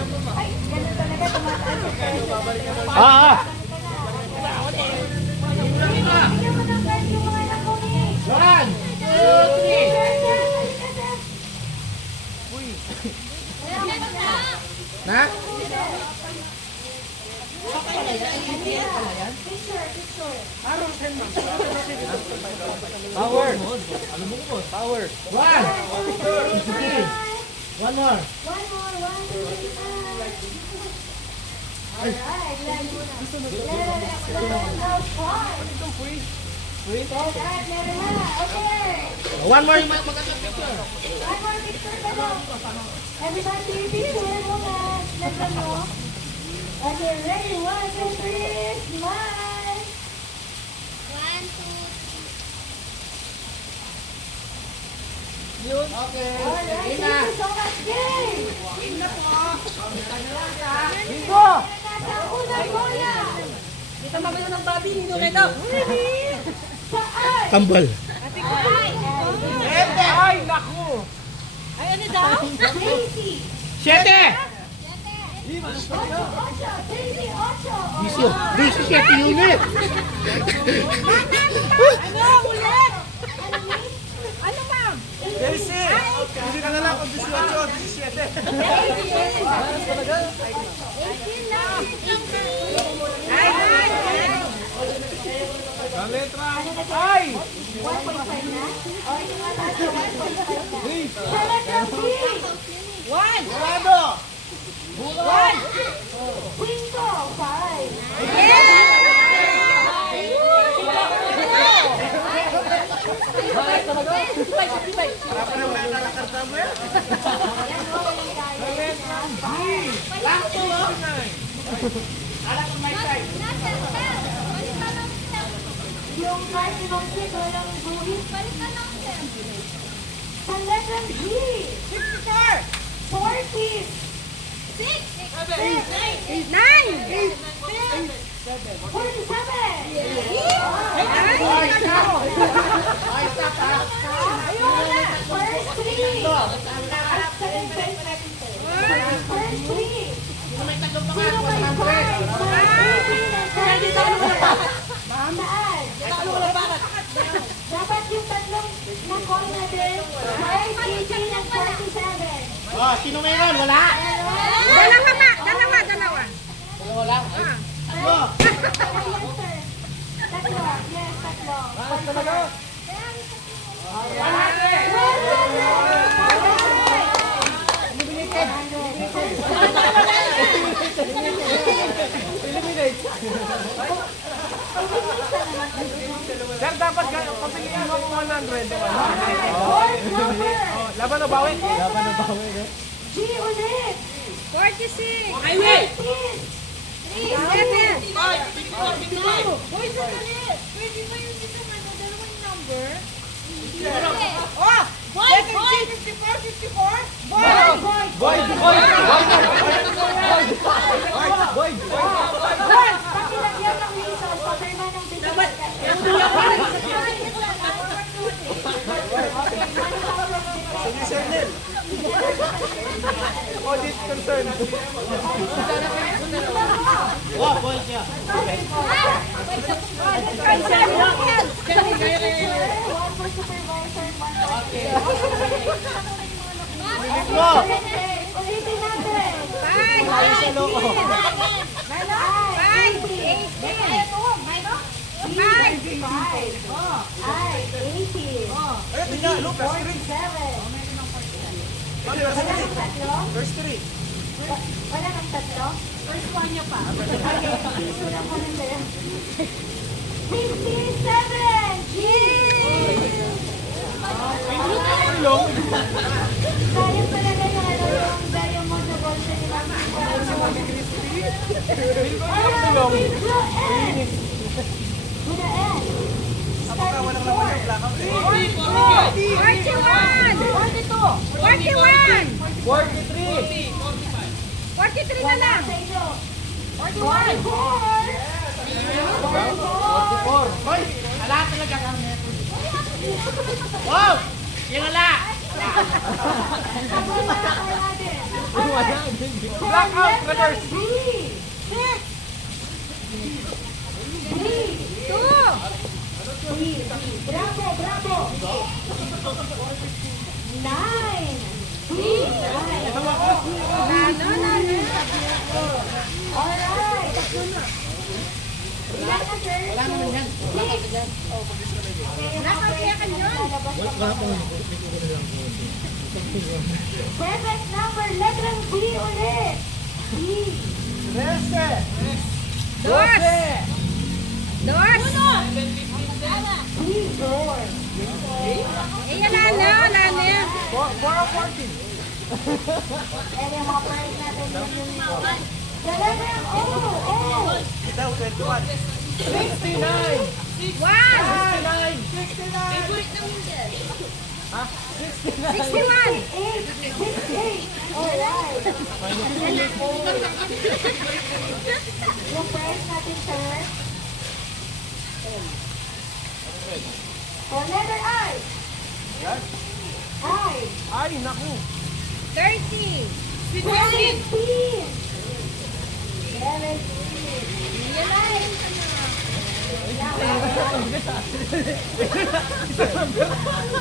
Ay, ganun talaga. Tumataas yung pressure. Ah! Bigyan mo ng card yung mga anak ko ni. 1, 2, 3. Na? Power. Power. 1, 2, 3. One more. One more, 1, 2, 3, 5. Alright, land muna. Alright, meron na. Okay. One more yung magandang picture. One more picture ka daw. Everybody, picture mo na. Let's go. Okay, ready? 1, 2, 3. Smile. 1, 2, 3. Okay. Alright, thank you so much, Jay. Bingo! Nasa unang bola. Kita mabilo ng babi, nino ito. Saan? Kambal. Ay, naku! Ay, ano daw? Daisy. 7! 8, Daisy, 8. This is 7 unit. Ano, ulit? Ano, ma'am? Daisy! Hindi ka na lang kung 18, 17. Ang letra mo. Ay! 1.5 na? O, yung mga nasa 1.5 na. Sa letra B. One! Sarado! One! 5. Para pa naman nakakarta mo yan. Yan o, walang gaya. Lakto mo! Alam ko may side. Yung cardinal kid, walang buhit. Sa letra G. 40. 47. First three. At second base. First three. Sino may card? Saan? Dapat yung tatlong na-call natin. 5, 18, and 47. Oh, sino ngayon? Wala? Dalawa pa! Dalawa! Wala lang. Tatlo. Tatlo. Yes, tatlo. Sir, dapat papiliin mo kung 100. Fourth number. Laban o bawi? G ulit. 46! Ay, wait! 15. 7! Boy, sandali! Pwede ba yung dito dalawang number? Oh! Boy! 54! 54! Boy! Pati lagyan ng whistle. Papirma ng bigyan. Sige, Sir Nel. Audit concern. Oh, point niya. One for supervisor, one for Mo. ulitin natin. Ayun, tingnan. Look, first 3. 47. Wala ng tatlo? First 3. Wala ng tatlo? First one niya pa. Okay, susunod ko ng dala. 57! Sayang talaga yung yung diamond na bolsa ni Mami. Ayun, video end! Muna end. Walang laman yung blackout. 43 na lang! 41! 44. Hoy, ala talaga kami. Wow! Yung ala! Sabay pa na kayo natin. Blackout, reverse. B. 6. B. 2. B. Bravo, bravo. 9. B. Alright. Ilan na, sir? Wala naman yan. Wala kasi dyan. Seventh number, letrang B ulit. B. 13. 2. B. 4. Ayan na, wala na. 4 of 14. And yung mga prize natin yun yung the letrang O. O. Ito, 21. 69. 1. 61. 8. 68. Alright. Yung prize natin, sir. For letter I. I. Ay, naku. 30. 17. 17.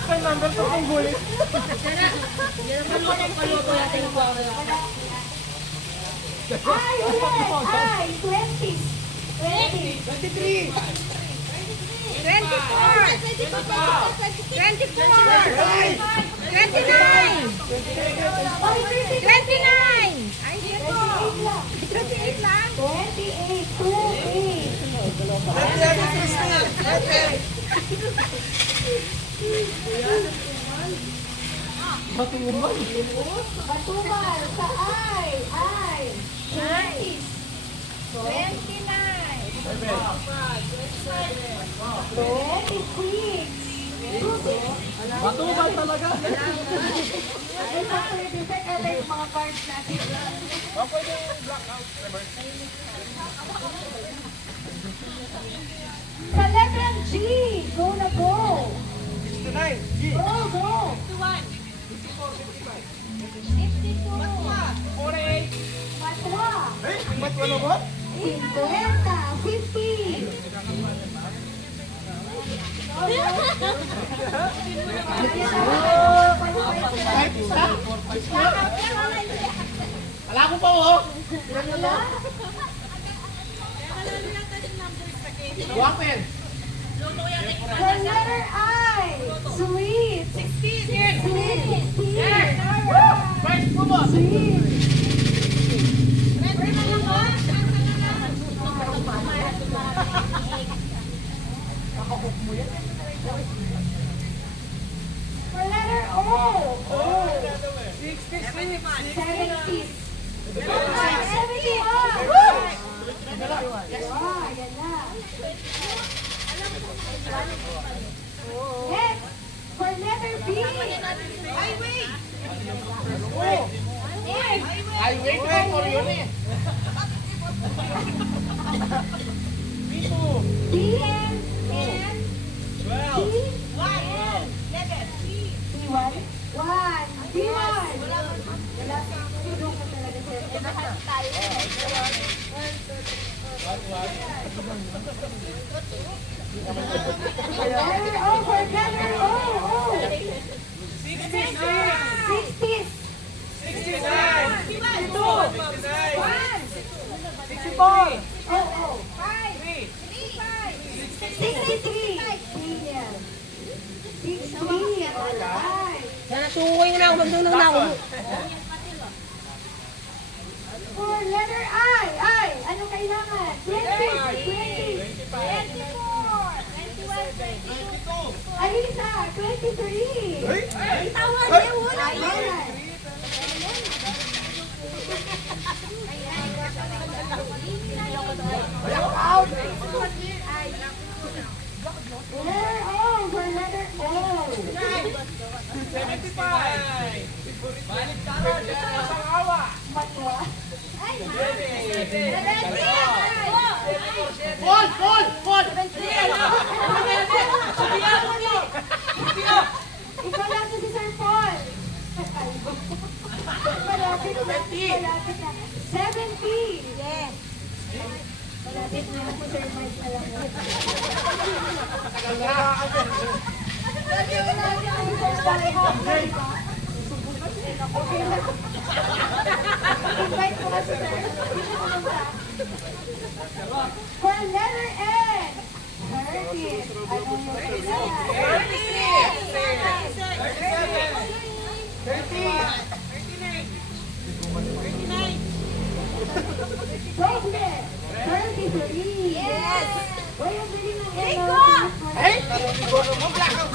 Ang number to ang gulit. I ulit. I. 20. 20. 23. 24. 29. Ay, dito. 28 lang. 28. 28. 28. Matumal sa I. I. 20. 26. Matubal talaga. Ay, sorry, defect ata yung mga cards natin. Pwede yung blackout. Sa letrang G. Go na go. 69. G. Go, go. 48. Matwa. Ay, matwa na ba? 50. 50. Wala ko pa oh. Guwapin. The letter I. Sweet. 16. First po mo. Sweet. For letter O. 66. 70. 71. Wow, yan na. Next, for letter B. Ay, wait for yun eh. B and B. B1. 1. B1. Wala. Tulong ko talaga sir. Letter O for letter O. 60. 64. Oh. 63. Billion. 63. Alright. Sana sukuin na ako, magdulong na ako. For letter I. Ano kailangan? 20. 24. Alisa, 23. Ay, Ayan. Letter O for letter O. 75. Asawa. Matwa. Full! Ikaw lang to si Sir Paul. Malapit Malapit na. 70. Yes. Malapit na. Sir Mike na lang. Okay lang. Invite ko kasi sir. For letter N. 30. Ano yung 33. Yes. Uy, ang galing ng Rico! Eh? Mo black out.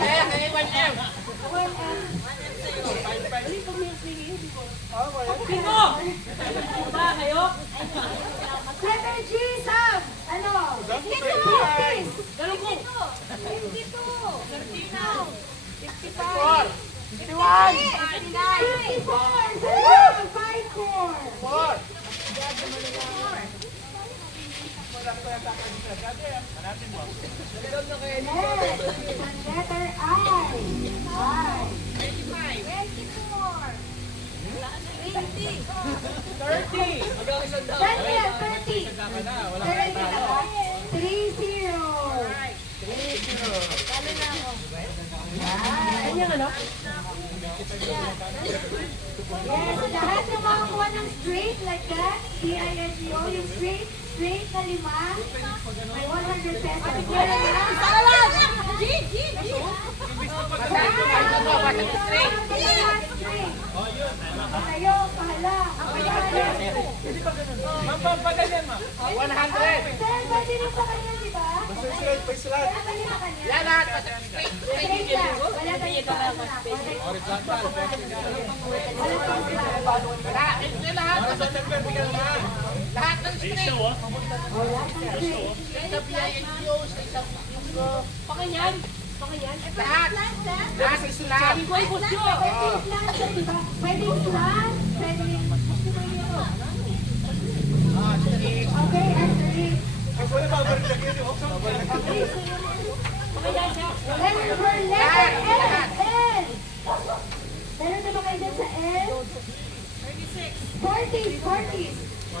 Kaya 1M. Letter G, Sam! Ano? 50. 54. Daniel, 30. 30. Yes, lahat ng mga kuha ng straight like that, C-I-S-E-O, yung straight na 5, may 100 pesos. Tayo, pahala. Mampapaganyan, ma. 100. Sir, pwede rin sa kanya, di ba? Slide by slide. Kaya pwede sa kanya. Yan lahat. Straight lang. Wala tayong Horizontal, vertical. Lahat. Ito lahat. Lahat ng straight. Wala tayong straight. Sa PINGO, sa isang Pakanyan. Lahat. Lahat sa Islam. Pwede slant, sir, di ba? Pwede slant. Pwede gusto mo yun. Okay, Astrid. Pwede ba ba rin lagyan yung Letter for letter L. Meron na ba kayo dyan sa L? 40s. 40s. 43.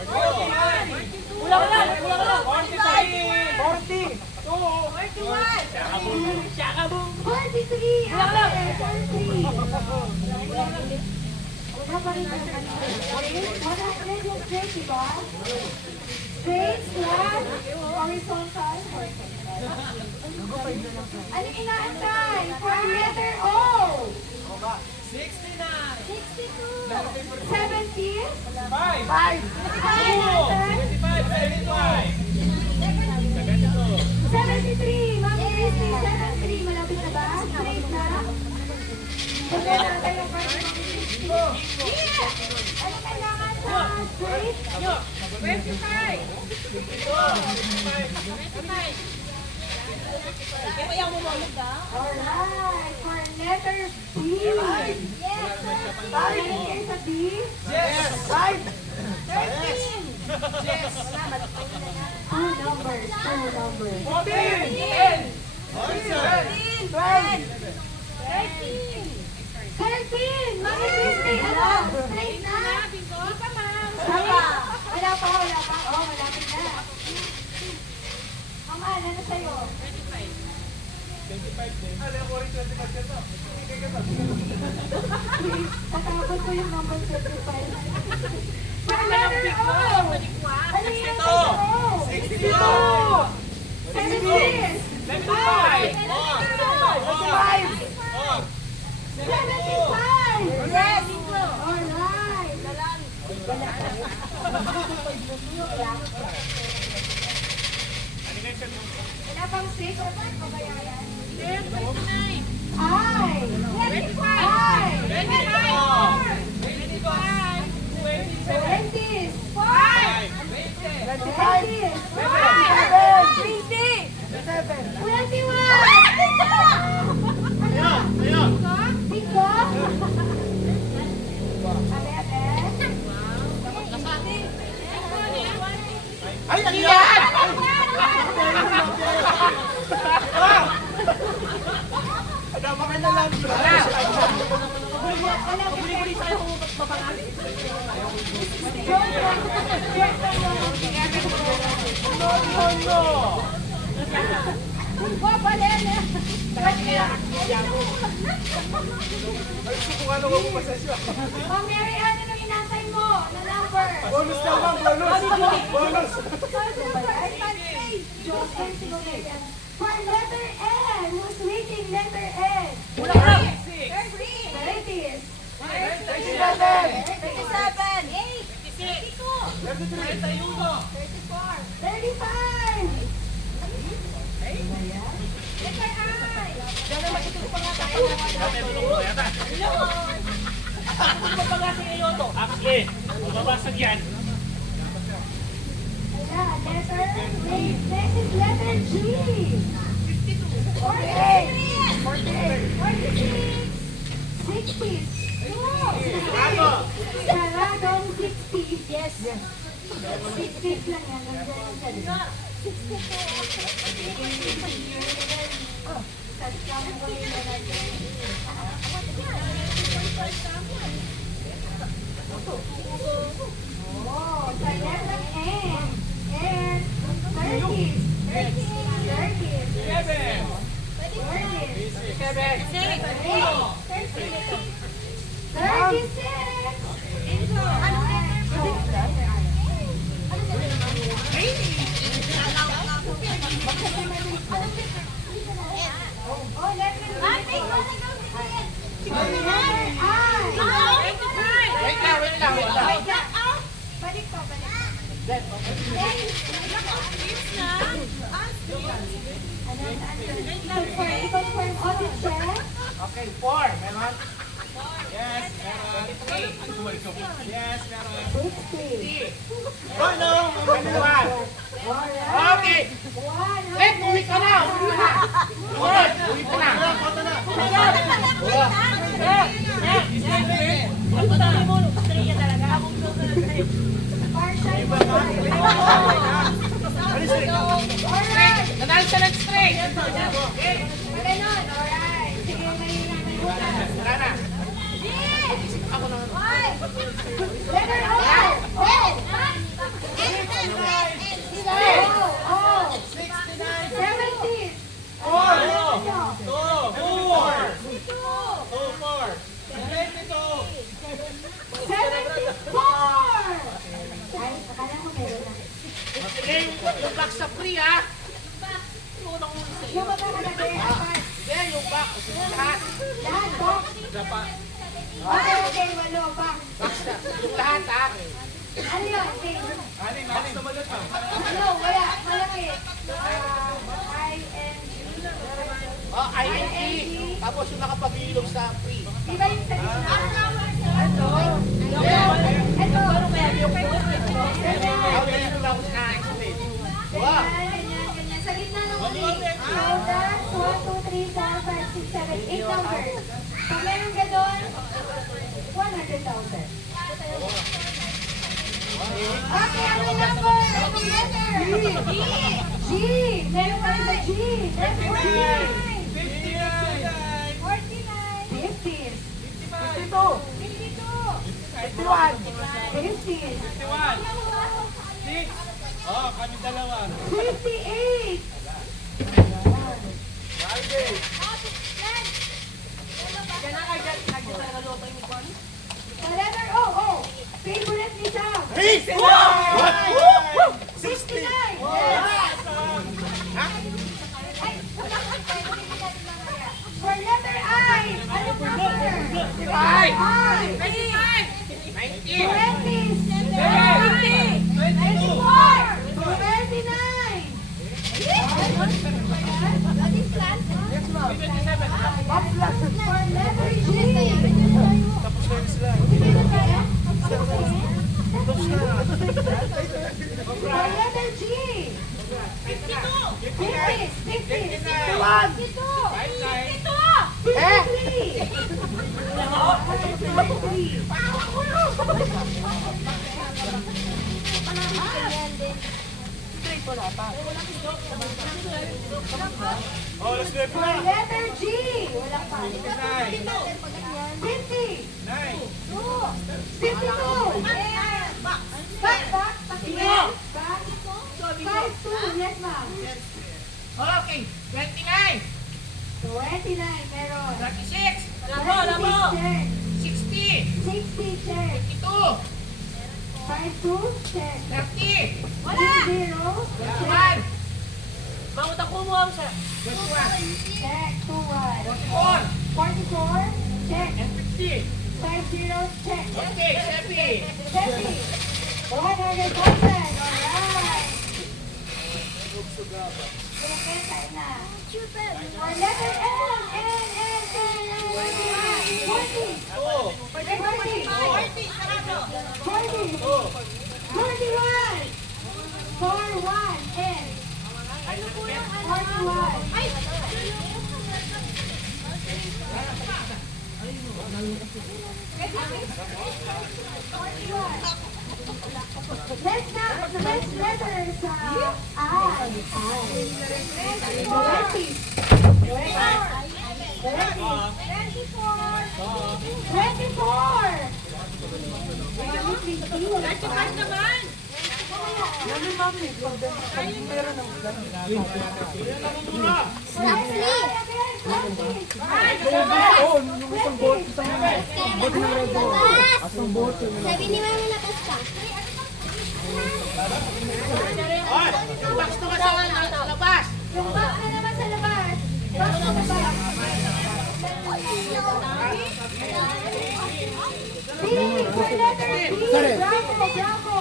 Wala pa rin ang ano. 100 yung straight, di ba? Straight, flat, horizontal. Ano inaantay? For letter O. 70? 73. Ma'am Christy, 73. Malapit na ba? Straight na? Pagka natin yung first Ma'am Christy. Ano kailangan sa straight? 25. Alright, for letter B. Yes, sir. Sa B? Yes! Slide! 13. Two numbers. 14! 13! Mami Christy, ano? Straight na? Wala pa. Oh, malapit na. Mama, ano sa'yo? 25 din. Alam mo rin 25 yan to. Tatapos ko yung number 25. For letter O! Ano yan sa O? 62! 76! 75! 75! Yes. Alright! Wala pang 6 or 5 pabayayan? Ay! 20s! Ay, ano yan? Buli-buli sa kayo kung mapangalit. Subukan ako pasensya. Ma'am Mary, ano nung inantay mo na number? Bonus na ma'am, bonus. Bonus. For letter N, who's waiting letter N? Wala ka. There it is. 35. Actually, mababasag yan. Yeah, letter. Wait, this is letter G. 48. 46. 60. Saradong 60. Yes. 60 lang yan. Nandiyan yan. 60. Oh, sa letter N. N. 30. confirm audit check. Okay, 4. Meron? Yes, meron. 3. Yes, meron. 60. Ano? Dalawa. Alright. Okay. One. Let, uwi ka na. Uwi ka na. Ulit, uwi ka na. Partial. Alright. Nanalo siya ng straight. Maganon. Alright. Sige, mahirapan mo na. Wala na. Ako na. Letter O. O. O. 70. 74. Ay, akala ko meron na. Sige, yung back sa free ha. Yung unang-una sa iyo. Yung magkakalagay apat. Hindi, yung back. Lahat. Lahat po. Okay, okay, walo pa. Yung lahat ha. Ano yun? Okay. Ano? Wala. Malaki. I-N-G. Oh, ING. Tapos yung nakapabilog sa free. Di ba yung sa gitna? Ito. Ito. Okay, yung lang na explain. Wow. Ganyan. Sa gitna ng uli. That's 1, 2, 3, 4, 5, 6, 7, 8 numbers. Pag meron ganon, 100,000. Okay, ano yung number? Anong letter? G. Meron pa rin sa G. That's 49. 50. 50. Oh, kami dalawa. 58. The letter O. O. Favorite ni Sam. 69. Yes. For letter I. Ano number? I. 19. 20. 24. 29. For letter G. Tapos na yun sila. For letter G. 53. Oh, let's go For na. letter G. Walang pa. 59. 50. 9. 52. Back. Yes. Back. 52. Yes, ma'am. Okay, 29, 29. Meron. 36, 36. Check. 60, 60. Check. 52, 52. Check. 30, 20. 21, Mautak ko mo ang siya. 21, Check. 21. 44, 44. Check. and 50. 50. Check. Okay, 70. 50. 100,000. Alright. Okay, time na. For letter N. 40. 40. 41. 41. N. 41. Next letter is I. 35 naman. Sabi ni Mama lakas ka. Box naman sa labas. Yung box na naman sa labas. Box na labas. B. For letter B. Bravo.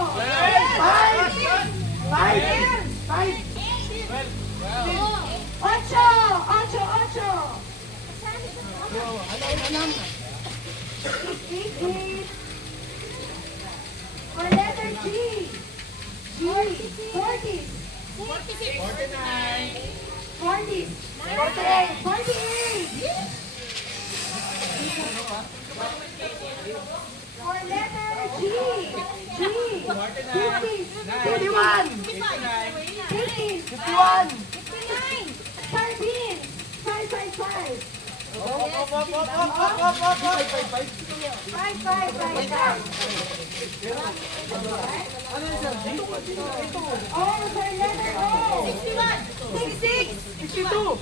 Ocho. Eight. For letter G. 40. 48. For letter G. 51. 13. 5. Oh, for letter O. 66. 62.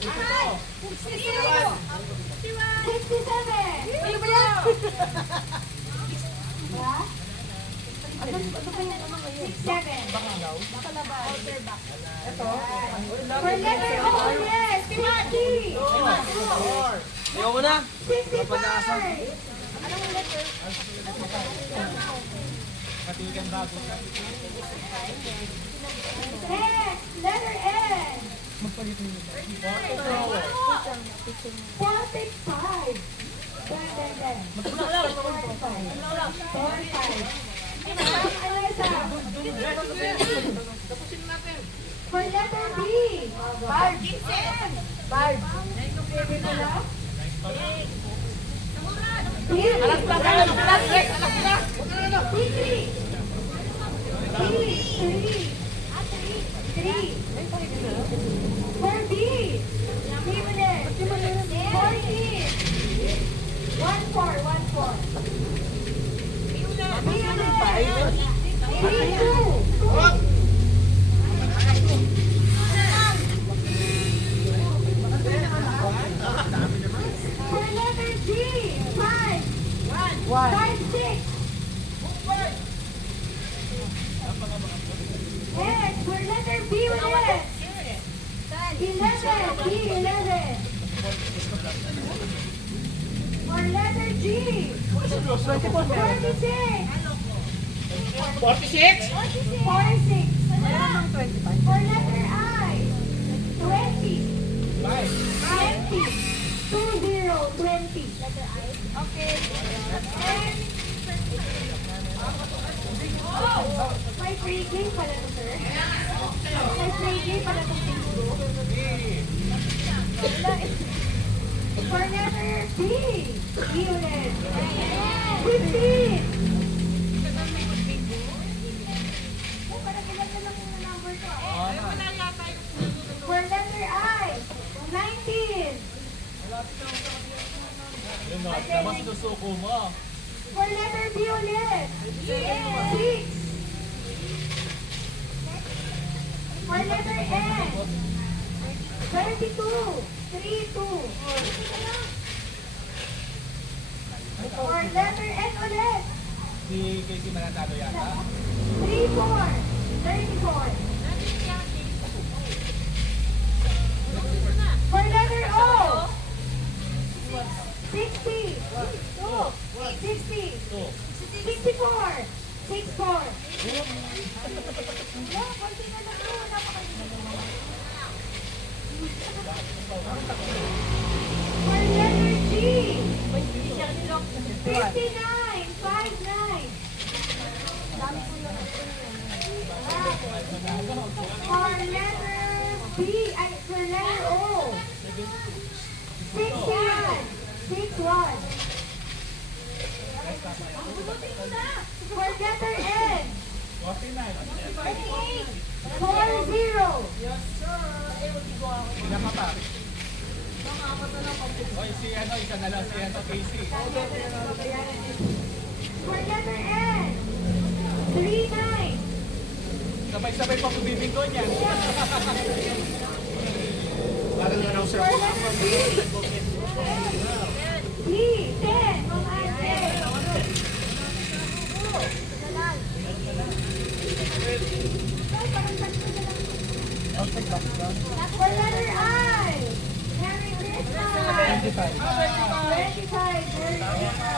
67. Ano ba yan? For letter O, yes. 50. Ayaw mo na. 55. Next, letter N. 45. Then. 45. For letter B. 5. For B. 46, 46. For letter I. 20. 20. Okay. May free game pala to, sir. May free game pala to, siguro. For letter B. B ulit. 15. For letter I. 19. sinusuko mo? For letter B ulit. 6. For letter N. 32. 3-2. For letter N ulit. Si Casey manatalo yata. 3-4. 34. For letter O. 60. 60. 64. 64. Konti na lang po. For letter G. 59. 59. For letter B, ay, for letter O. 61. 61. For letter N. 48. 40. Ilan ka pa? Oy, si ano, isa na lang, si ano, Casey. For letter N. 39. Sabay-sabay pa bibingko niya. Parang yun ang For letter B. B. 10. For letter I. Merry Christmas. 25. 25. Merry Christmas.